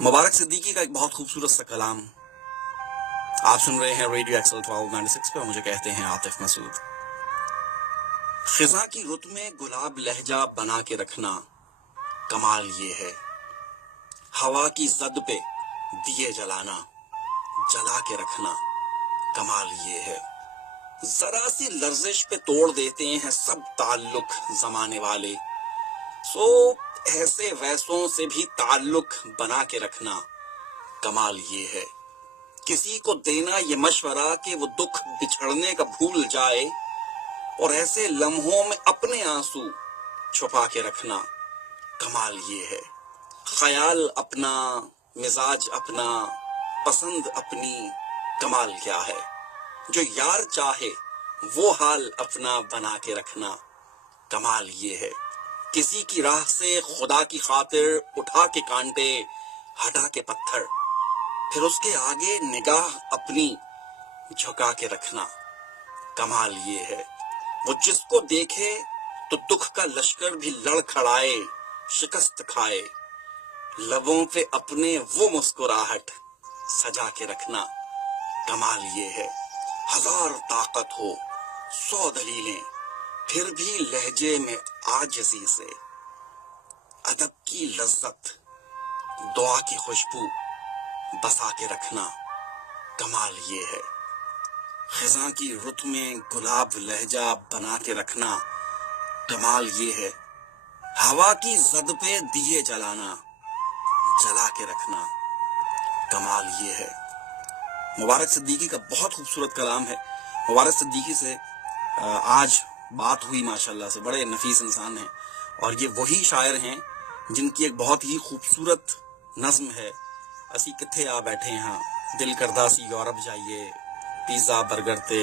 मुबारक सिद्दीकी का एक बहुत खूबसूरत सा कलाम आप सुन रहे हैं रेडियो एक्सल 1296 पे। मुझे कहते हैं आतिफ मसूद। खिजा की रुत में गुलाब लहजा बना के रखना कमाल ये है, हवा की जद पे दिए जलाना जला के रखना कमाल ये है। जरा सी लर्जिश पे तोड़ देते हैं सब ताल्लुक जमाने वाले, सो ऐसे वैसों से भी ताल्लुक बना के रखना कमाल ये है। किसी को देना ये मशवरा कि वो दुख बिछड़ने का भूल जाए, और ऐसे लम्हों में अपने आंसू छुपा के रखना कमाल ये है। ख्याल अपना, मिजाज अपना, पसंद अपनी, कमाल क्या है। जो यार चाहे वो हाल अपना बना के रखना कमाल ये है। किसी की राह से खुदा की खातिर उठा के कांटे, हटा के पत्थर, फिर उसके आगे निगाह अपनी झुका के रखना कमाल ये है। वो जिसको देखे तो दुख का लश्कर भी लड़ खड़ाए, शिकस्त खाए, लबों पे अपने वो मुस्कुराहट सजा के रखना कमाल ये है। हजार ताकत हो, 100 दलीलें, फिर भी लहजे में आजिज़ी से अदब की लज्जत, दुआ की खुशबू बसा के रखना कमाल ये है। खिज़ां की रुत में गुलाब लहजा बना के रखना कमाल ये है। हवा की जद पे दिए जलाना जला के रखना कमाल ये है। मुबारक सिद्दीकी का बहुत खूबसूरत कलाम है। मुबारक सिद्दीकी से आज बात हुई माशाल्लाह से, बड़े नफीस इंसान हैं, और ये वही शायर हैं जिनकी एक बहुत ही खूबसूरत नज्म है, असी किथे आ बैठे हाँ, दिल करदा सी यूरोप जाइए, पिज़्ज़ा बर्गर ते